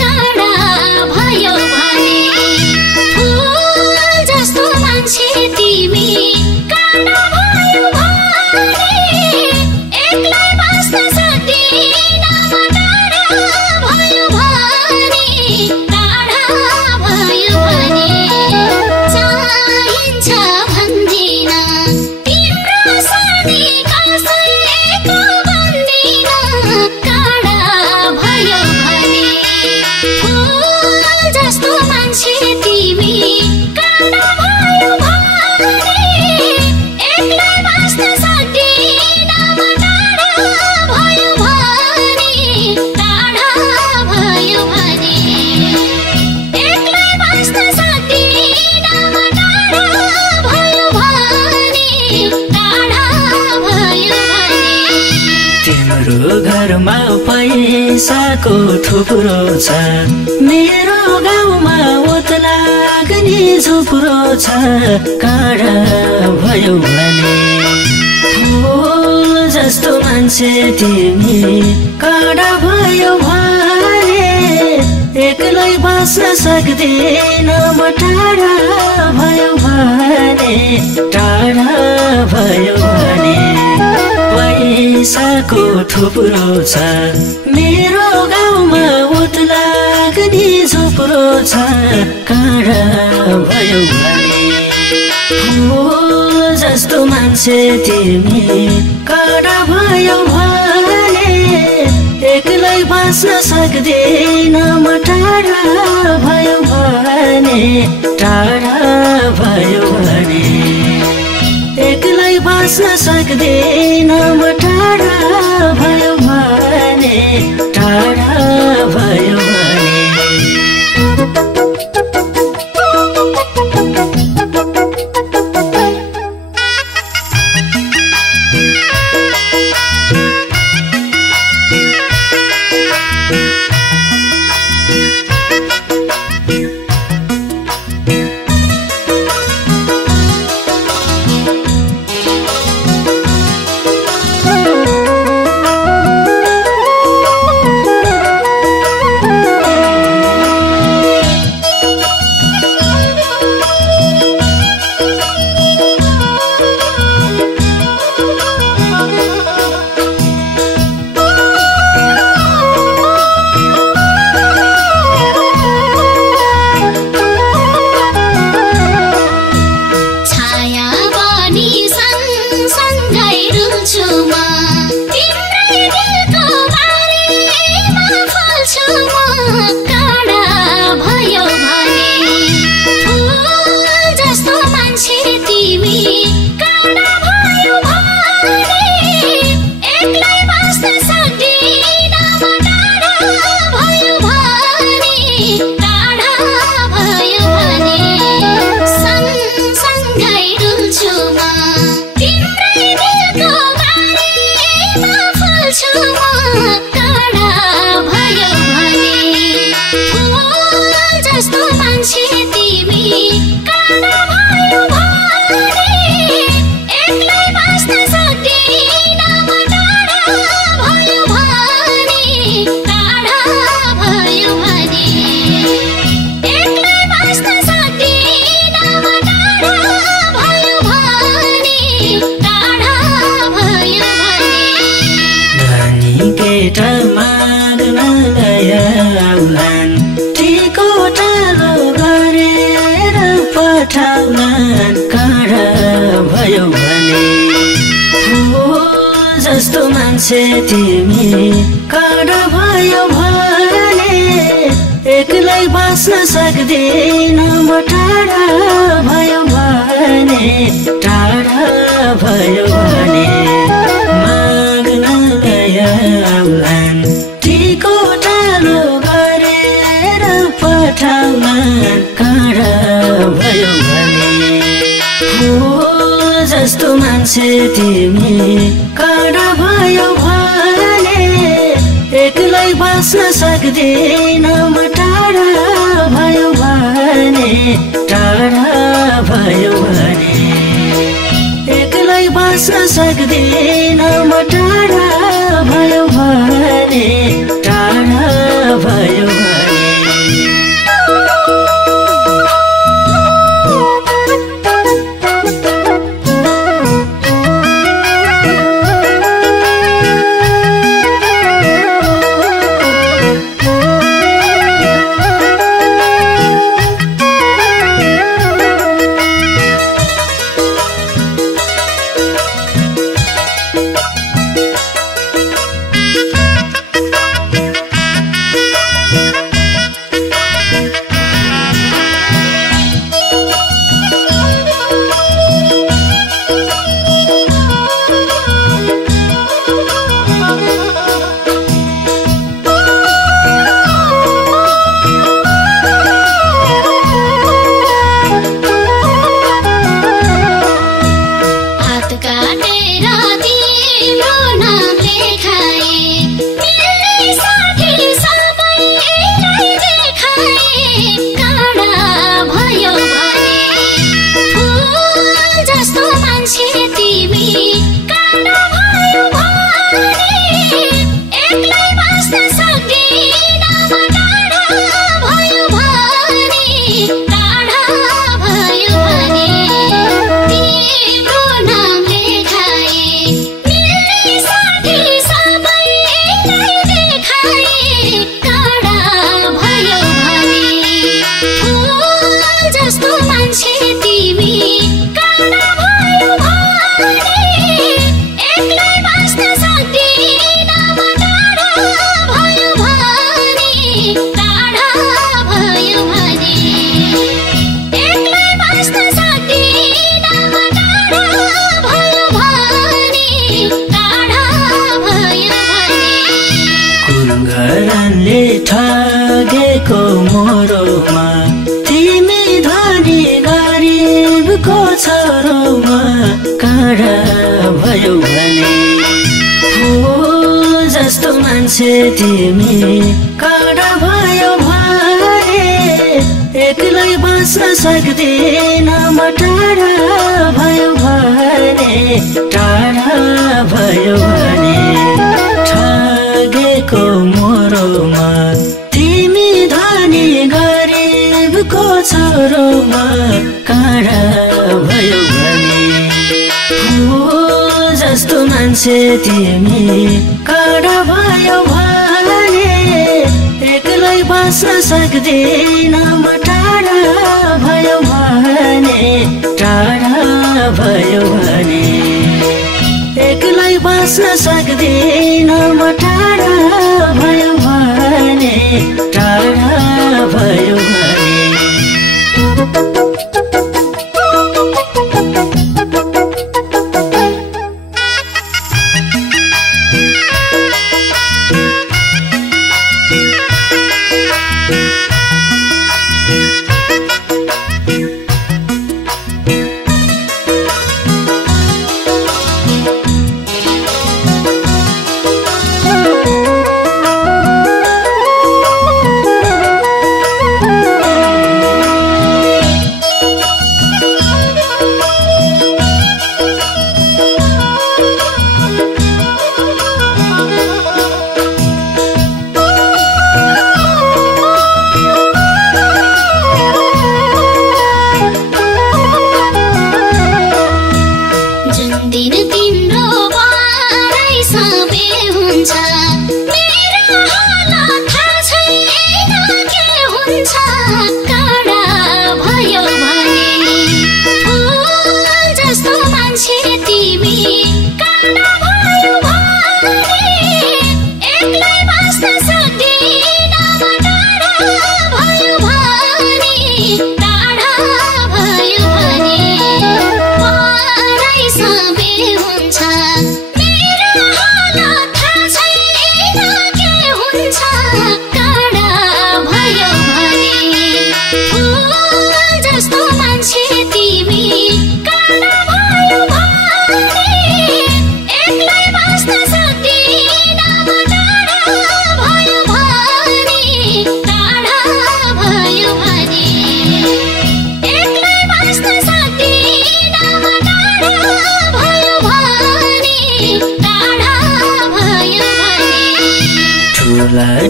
काँडा भयो भने फूल जस्तो मान्छे तिमी काँडा भयो भने एक्लै बस्न सक्दिन म टाढा भयो भने टाढा भयो भने चाहिन्छ भन्दिन तिम्रो सानी कसैको भन्दिन काँडा भयो भने फूल जस्तो मान्छे तिमी काँडा भयो भने एक्लै बस्न सक्दिन म टाढा भयो भने टाढा भयो भने एक्लै बस्न सक्दिन म टाढा भयो भने टाढा भयो भने तिम्रो घरमा पैसाको थुप्रो छ मेरो गाउँमा ओतला लाग्ने झुप्रो छ काँडा भयो भने फूल जस्तो मान्छे तिमी काँडा भयो भने एक्लै बस्न सक्दिन म टाढा भयो भने टाढा भयो भने पैसाको थुप्रो छ मेरो गाउँमा ओतला लाग्ने झुप्रो छ काँडा भयो भने फूल जस्तो मान्छे तिमी काँडा भयो भने एक्लै बस्न सक्दिन म टाढा भयो भने टाढा भयो भने एक्लै बस्न सक्दिन म टाढा भयो भने टाढा भयो भने छाया पनि सँगसँगै रुन्छु म तिम्रै दिलको बारीमा फल्छु म काँडा भयो भने फूल जस्तो मान्छे तिमी काँडा भयो भने एक्लै बस्न सक्दिन म टाढा भयो भने टाढा भयो भने सँगसँगै डुल्छु म तिम्रै दिलको बारीमा फल्छु म काँडा भयो भने फूल जस्तो मान्छे तिमी काँडा भयो भने एक्लै बस्न सक्दिन म टाढा भयो भने टाढा भयो भने एक्लै बस्न सक्दिन म टाढा भयो भने टाढा भयो भने धनी केटा माग्न आउलान् टिको टालो गरेर पठाउलान् काँडा भयो भने फूल जस्तो मान्छे तिमी काँडा भयो भने एक्लै बस्न सक्दिन म टाढा भयो भने टाढा भयो भने माग्न आउलान् टिको टालो गरेर पठाउलान् काँडा भयो भने फूल जस्तो मान्छे तिमी काँडा भयो भने एक्लै बस्न सक्दिन म टाढा भयो भने टाढा भयो भने एक्लै बस्न सक्दिन म टाढा भयो भने टाढा भयो ठगेको मोरोमा तिमी धनी गरिबको छोरोमा काँडा भयो भने फुल जस्तो मान्छे तिमी काँडा भयो भने एक्लै बाँच्न सक्दिन म टाढा भयो भने टाढा भयो भने ठगेको मोरोमा तिमी धनी गरिबको छोरोमा काँडा भयो भने फुल जस्तो मान्छे तिमी काँडा भयो भने एक्लै बाँच्न सक्दिन म टाढा भयो भने टाढा भयो भने एक्लै बाँच्न सक्दिन म टाढा भयो भने टाढा भयो भने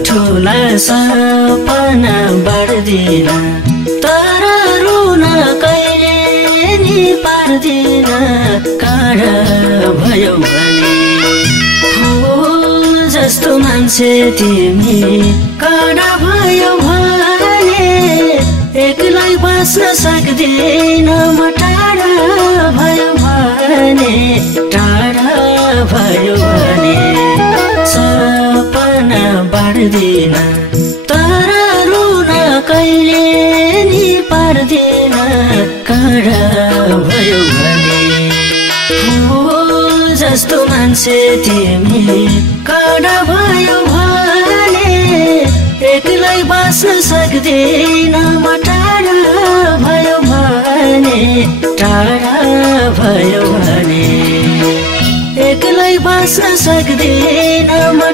ठुला सपना बाँड्दिन तर रुन कहिले नि पार्दिन काँडा भयो भने फुल जस्तो मान्छे तिमी काँडा भयो भने एक्लै बाँच्न सक्दिन म टाढा भयो भने टाढा भयो भने सपना बाँड्दिन तर रुन कहिले नि पार्दिन काँडा भयो भने फुल जस्तो मान्छे तिमी काँडा भयो भने एक्लै बाँच्न सक्दिन म टाढा भयो भने टाढा भयो भने एक्लै बाँच्न सक्दिन म